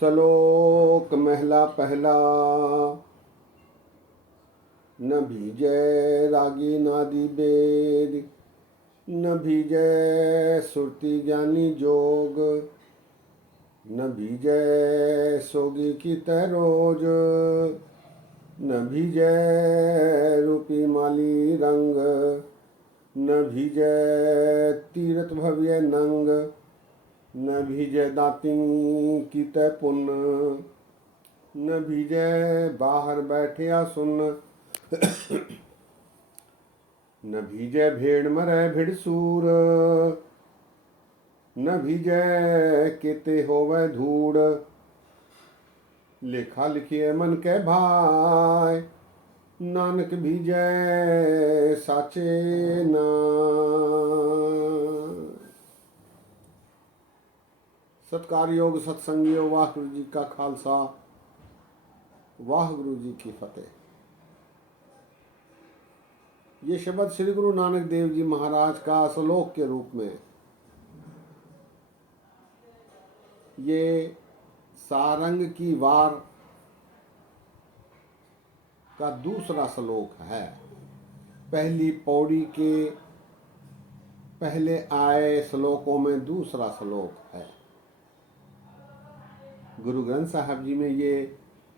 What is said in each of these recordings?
श्लोक महला पहला। न भीजय रागी नादी वेद, न भीजय सुरति ज्ञानी जोग, न भीजय सोगी की तरोज, न भीजय रूपी माली रंग, न भीजय तीरथ भव्य नंग, न भीजय दाती की तय पुण्य, न भीजय बाहर बैठे सुन, न भीजय भेड़ मरै भिड़ सूर, न भीजय केते होवै धूड़, लेखा लिखिए मन के भाई, नानक भीजय साचे नाम। सत्कार योग सत्संगियों, वाहिगुरु जी का खालसा, वाहिगुरु जी की फतेह। ये शब्द श्री गुरु नानक देव जी महाराज का श्लोक के रूप में ये सारंग की वार का दूसरा श्लोक है। पहली पौड़ी के पहले आए श्लोकों में दूसरा श्लोक है। गुरु ग्रंथ साहब जी में ये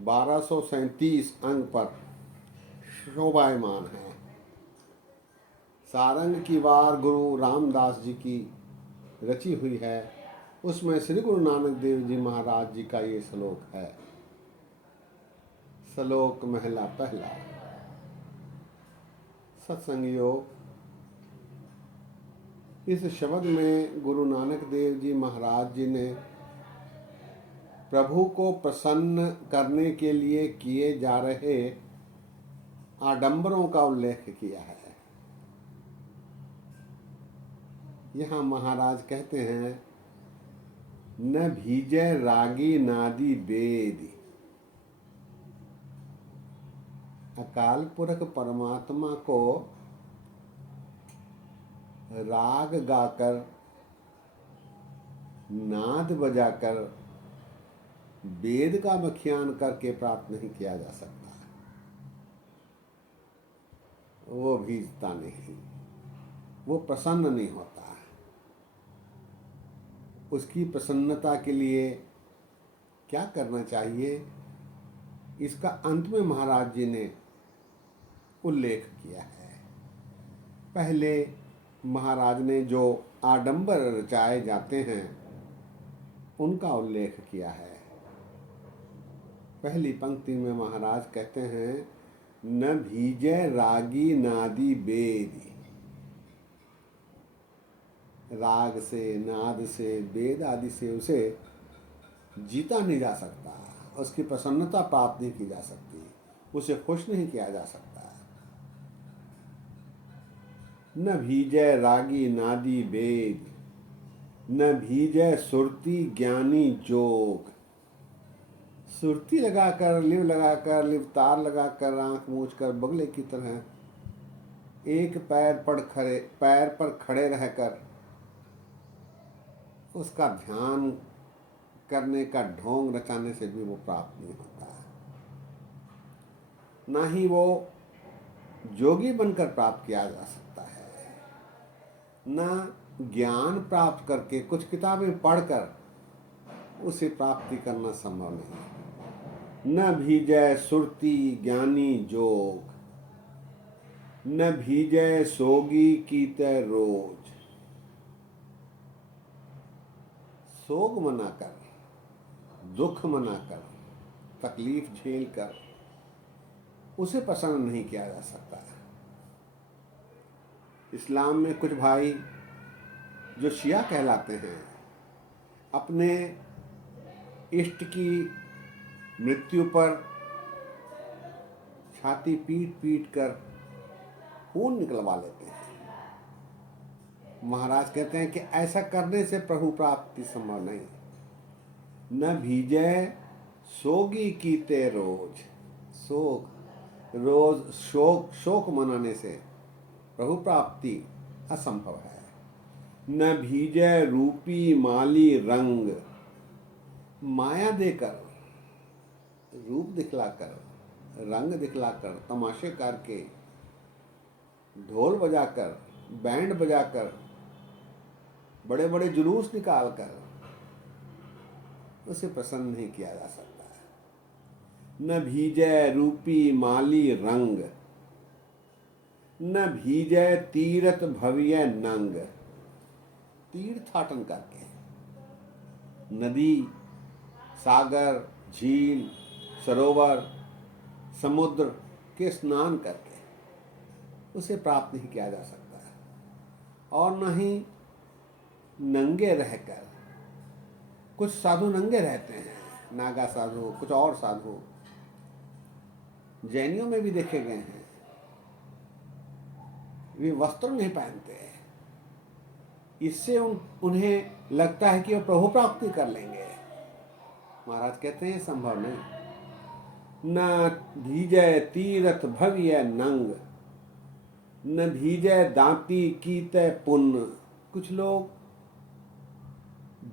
1237 अंक पर शोभायमान है। सारंग की वार गुरु रामदास जी की रची हुई है, उसमें श्री गुरु नानक देव जी महाराज जी का ये श्लोक है। श्लोक महला पहला। सत्संगियों, इस शब्द में गुरु नानक देव जी महाराज जी ने प्रभु को प्रसन्न करने के लिए किए जा रहे आडंबरों का उल्लेख किया है। यहाँ महाराज कहते हैं, न भीजय रागी नादी वेद। अकाल पुरख परमात्मा को राग गाकर, नाद बजाकर, वेद का व्याख्यान करके प्राप्त नहीं किया जा सकता। वो भीजता नहीं, वो प्रसन्न नहीं होता। उसकी प्रसन्नता के लिए क्या करना चाहिए, इसका अंत में महाराज जी ने उल्लेख किया है। पहले महाराज ने जो आडंबर रचाए जाते हैं उनका उल्लेख किया है। पहली पंक्ति में महाराज कहते हैं, न भीजय रागी नादी वेद। राग से, नाद से, वेद आदि से उसे जीता नहीं जा सकता, उसकी प्रसन्नता प्राप्त नहीं की जा सकती, उसे खुश नहीं किया जा सकता। न भीजय रागी नादी वेद, न भीजय सुरती ज्ञानी जोग। सुरती लगाकर, लिवतार लगाकर, आंख मूछ कर बगले की तरह एक पैर पर खड़े रहकर उसका ध्यान करने का ढोंग रचाने से भी वो प्राप्त नहीं होता। ना ही वो जोगी बनकर प्राप्त किया जा सकता है, ना ज्ञान प्राप्त करके कुछ किताबें पढ़कर उसे प्राप्ति करना संभव नहीं। न भीजय सुरती ज्ञानी जोग, न भीजय सोगी कीते रोज। सोग मनाकर, दुख मनाकर, तकलीफ झेल कर उसे प्रसन्न नहीं किया जा सकता। इस्लाम में कुछ भाई जो शिया कहलाते हैं, अपने इष्ट की मृत्यु पर छाती पीट पीट कर खून निकलवा लेते हैं। महाराज कहते हैं कि ऐसा करने से प्रभु प्राप्ति संभव नहीं। न भीजय सोगी कीते रोज। रोज शोक मनाने से प्रभु प्राप्ति असंभव है। न भीजय रूपी माली रंग, माया देकर, रूप दिखलाकर, रंग दिखलाकर, तमाशे करके, ढोल बजाकर, बैंड बजाकर, बड़े बड़े जुलूस निकालकर उसे प्रसन्न नहीं किया जा सकता। न भीजै रूपी माली रंग, न भीजै तीरथ भविय नंग। तीर्थाटन करके, नदी, सागर, झील, सरोवर, समुद्र के स्नान करके उसे प्राप्त नहीं किया जा सकता है। और न ही नंगे रहकर, कुछ साधु नंगे रहते हैं, नागा साधु, कुछ और साधु जैनियों में भी देखे गए हैं, वे वस्त्र नहीं पहनते। इससे उन्हें लगता है कि वो प्रभु प्राप्ति कर लेंगे। महाराज कहते हैं संभव नहीं। न भीजय तीरथ भव्य नंग, न भीजय दांती कीते पुण्य। कुछ लोग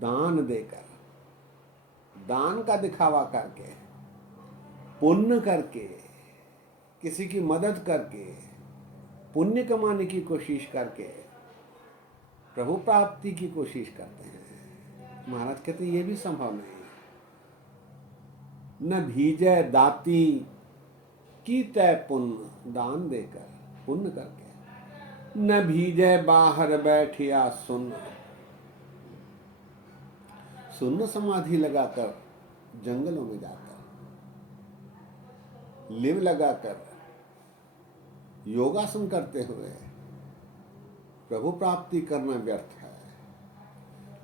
दान देकर, दान का दिखावा करके, पुण्य करके, किसी की मदद करके, पुण्य कमाने की कोशिश करके प्रभु प्राप्ति की कोशिश करते हैं। महाराज कहते हैं ये भी संभव नहीं। न भीजय दाती की तय पुण्य, दान देकर, पुण्य करके, न भीजय बाहर बैठिया सुन्न। सुन्न समाधि लगाकर, जंगलों में जाकर, लिव लगाकर, योगासन करते हुए प्रभु प्राप्ति करना व्यर्थ है।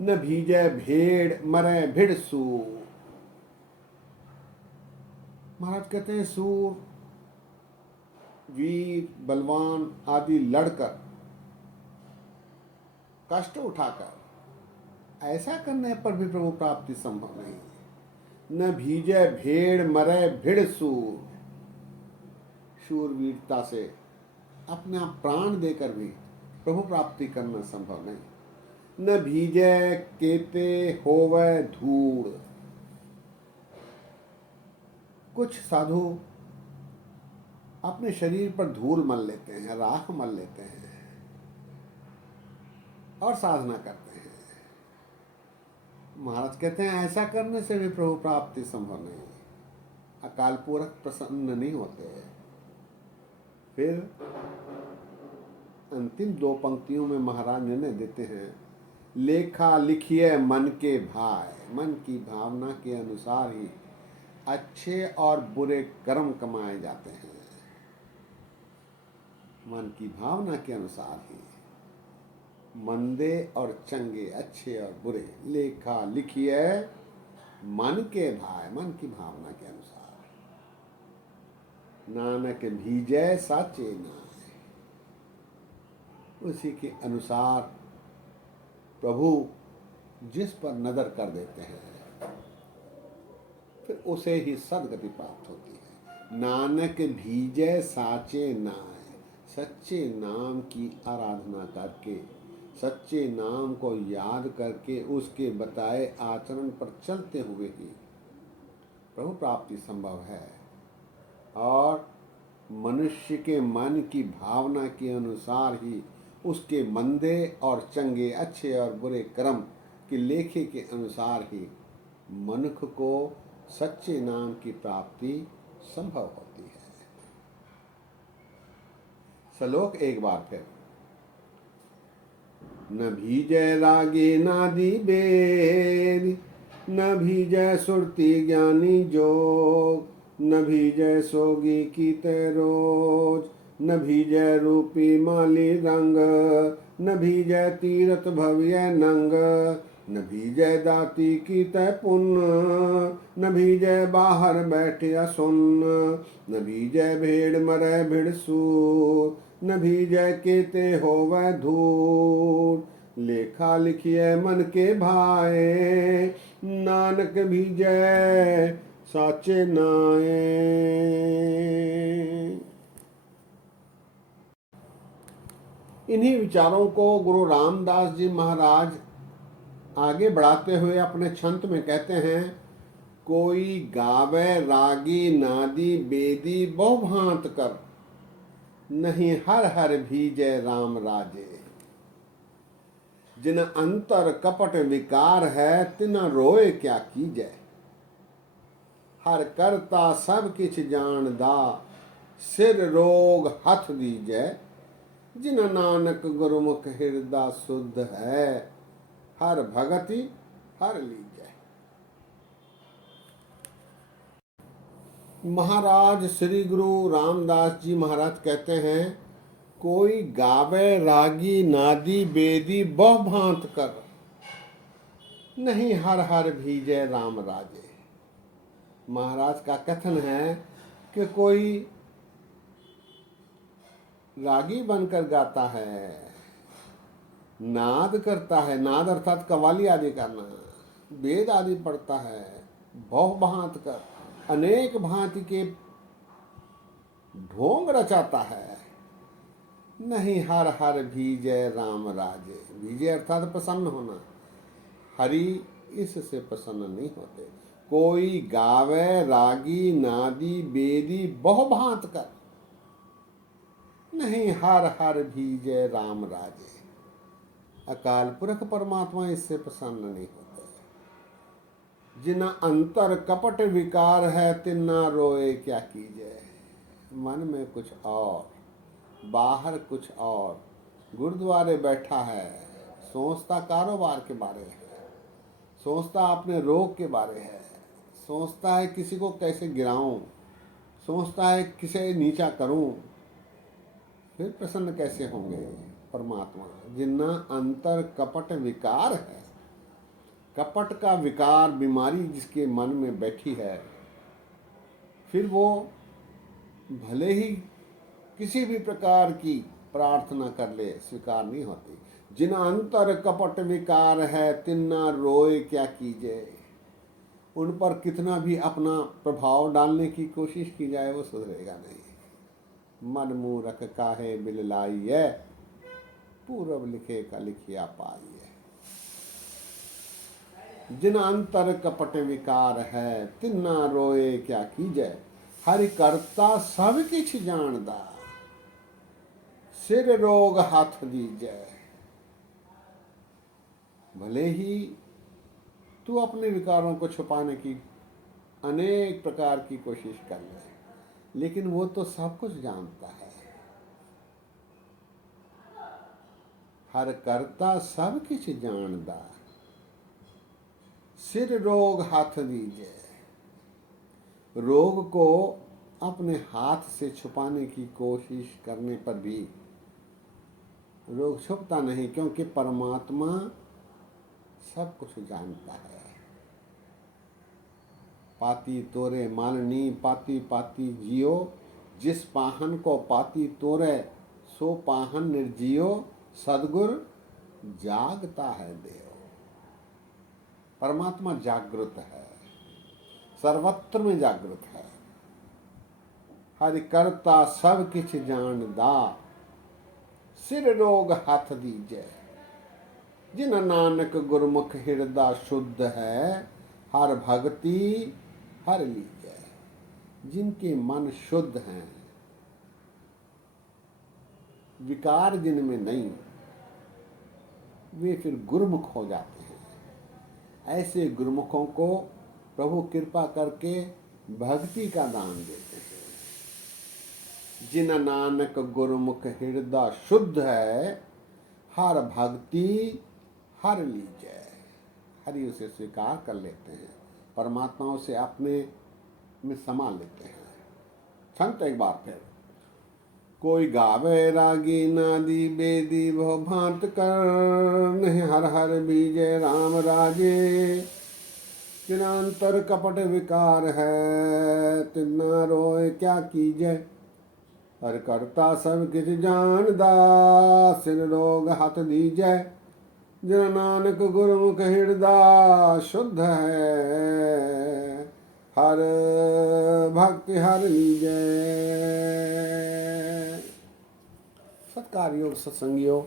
न भीजय भेड़ मरे भिड़ सूर। महाराज कहते हैं सूर, वीर, बलवान आदि लड़कर, कष्ट उठाकर, ऐसा करने पर भी प्रभु प्राप्ति संभव नहीं। न भीजय भेड़ मरे भिड़ सूर। शूरवीरता से अपना प्राण देकर भी प्रभु प्राप्ति करना संभव नहीं। न भीजय केते होवे धूड़। कुछ साधु अपने शरीर पर धूल मल लेते हैं, राख मल लेते हैं और साधना करते हैं। महाराज कहते हैं ऐसा करने से भी प्रभु प्राप्ति संभव नहीं। अकाल पुरख प्रसन्न नहीं होते। फिर अंतिम दो पंक्तियों में महाराज निर्णय देते हैं, लेखा लिखिए मन के भाई। मन की भावना के अनुसार ही अच्छे और बुरे कर्म कमाए जाते हैं। मन की भावना के अनुसार ही मंदे और चंगे, अच्छे और बुरे, लेखा लिखिए मन के भाई, मन की भावना के अनुसार। नानक भीजय साचे नाय। उसी के अनुसार प्रभु जिस पर नजर कर देते हैं फिर उसे ही सदगति प्राप्त होती है। नानक भीजय साचे नाय। सच्चे नाम की आराधना करके, सच्चे नाम को याद करके, उसके बताए आचरण पर चलते हुए ही प्रभु प्राप्ति संभव है। और मनुष्य के मन की भावना के अनुसार ही उसके मंदे और चंगे, अच्छे और बुरे कर्म के लेखे के अनुसार ही मनुष्य को सच्चे नाम की प्राप्ति संभव होती है। श्लोक एक बार फिर। न भीजय रागे नादि बेद, न भीजय सुरति ज्ञानी जोग, न भीजय सोगी कीते रोज, न भीजय रूपी माली रंग, न भीजय तीरथ भव्य नंग, न भीजय दाती कीते पुण्य, न भीजय बाहर बैठिया सुन्न, न भीजय भेड़ मरे भिड़ सूर, न भीजय केते होवे धूर। लेखा लिखिए मन के भाए, नानक भीजय साचे नाये। इन्हीं विचारों को गुरु रामदास जी महाराज आगे बढ़ाते हुए अपने छंत में कहते हैं, कोई गावे रागी नादी बेदी बहु भांत कर, नहीं हर हर भीजय राम राजे। जिन अंतर कपट विकार है, तिन रोए क्या कीजय। हर करता सब किछ जानदा, सिर रोग हथ दीजय। जिन नानक गुरुमुख हृदय शुद्ध है, हर भगति हर लीजय। महाराज श्री गुरु रामदास जी महाराज कहते हैं, कोई गावे रागी नादी बेदी बहु भांत कर, नहीं हर हर भीजय राम राजे। महाराज का कथन है कि कोई रागी बनकर गाता है, नाद करता है, नाद अर्थात कव्वाली आदि करना, वेद आदि पढ़ता है, बहु भांत कर, अनेक भांति के ढोंग रचाता है, नहीं हर हर भीजय राम राजे। भीजय अर्थात प्रसन्न होना, हरि इससे प्रसन्न नहीं होते। कोई गावे रागी नादी बेदी बहु भांत कर, नहीं हर हर भीजय राम राजे। अकाल पुरख परमात्मा इससे प्रसन्न नहीं होते। जिन अंतर कपट विकार है, तिन्ना रोए क्या कीजय। मन में कुछ और, बाहर कुछ और, गुरुद्वारे बैठा है, सोचता कारोबार के बारे है, सोचता अपने रोग के बारे है, सोचता है किसी को कैसे गिराऊं, सोचता है किसे नीचा करूं, फिर प्रसन्न कैसे होंगे परमात्मा। जिन्ना अंतर कपट विकार है, कपट का विकार बीमारी जिसके मन में बैठी है, फिर वो भले ही किसी भी प्रकार की प्रार्थना कर ले, स्वीकार नहीं होती। जिन अंतर कपट विकार है, तिन्ना रोए क्या कीजिए। उन पर कितना भी अपना प्रभाव डालने की कोशिश की जाए, वो सुधरेगा नहीं। मन मूरख काहे बिललाइए, पूरब लिखे का लिखिया पाइए। जिन अंतर कपट विकार है, तिन्ना रोए क्या कीजय। हरि करता सब किछ जानदा, सिर रोग हाथ दीजय। भले ही तू अपने विकारों को छुपाने की अनेक प्रकार की कोशिश कर ले, लेकिन वो तो सब कुछ जानता है। हर करता सब किछ जानदा, सिर रोग हाथ दीजय। रोग को अपने हाथ से छुपाने की कोशिश करने पर भी रोग छुपता नहीं, क्योंकि परमात्मा सब कुछ जानता है। पाती तोरे मालनी पाती पाती जियो, जिस पाहन को पाती तोरे सो पाहन निर्जियो। सदगुर जागता है देव। परमात्मा जागृत है, सर्वत्र में जागृत है। हरि करता सब किछ जानदा, सिर रोग हाथ दीजय। जिन नानक गुरमुख हृदय शुद्ध है, हर भक्ति हर लीजय। जिनके मन शुद्ध हैं, विकार जिनमें नहीं, वे फिर गुरुमुख हो जाते हैं। ऐसे गुरुमुखों को प्रभु कृपा करके भक्ति का दान देते हैं। जिन नानक गुरुमुख हृदय शुद्ध है, हर भक्ति हर लीजय। हरि उसे स्वीकार कर लेते हैं, परमात्मा उसे अपने में समा लेते हैं। संत एक बार फिर, कोई गावे रागी नादी बेदी बहु भांत कर, नहीं हर हर बीजय राम राजे। तिनांतर कपट विकार है, तिन्ना रोए क्या कीजय। हर करता सब किछ जानदा, सिर रोग हाथ दीजय। जिन नानक गुरुमुख हृदय शुद्ध है, हर भक्ति हर लीजय। सत्कार योग सत्संगियों,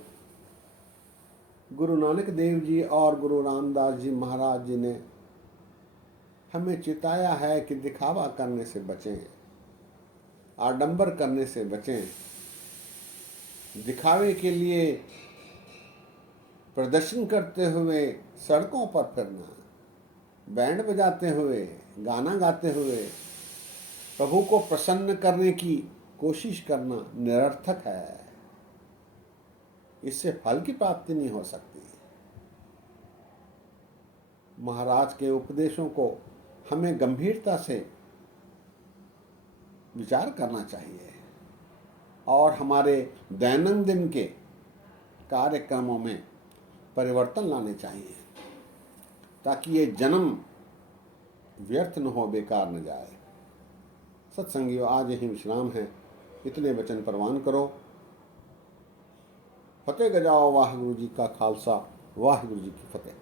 गुरु नानक देव जी और गुरु रामदास जी महाराज जी ने हमें चिताया है कि दिखावा करने से बचें, आडंबर करने से बचें। दिखावे के लिए प्रदर्शन करते हुए सड़कों पर फिरना, बैंड बजाते हुए, गाना गाते हुए प्रभु को प्रसन्न करने की कोशिश करना निरर्थक है। इससे फल की प्राप्ति नहीं हो सकती। महाराज के उपदेशों को हमें गंभीरता से विचार करना चाहिए और हमारे दैनंदिन के कार्यक्रमों में परिवर्तन लाने चाहिए, ताकि ये जन्म व्यर्थ न हो, बेकार न जाए। सत्संगियों, आज यही विश्राम है। इतने वचन प्रवान करो। फतेह गजाओ। वाहिगुरु जी का खालसा, वाहिगुरु जी की फतेह।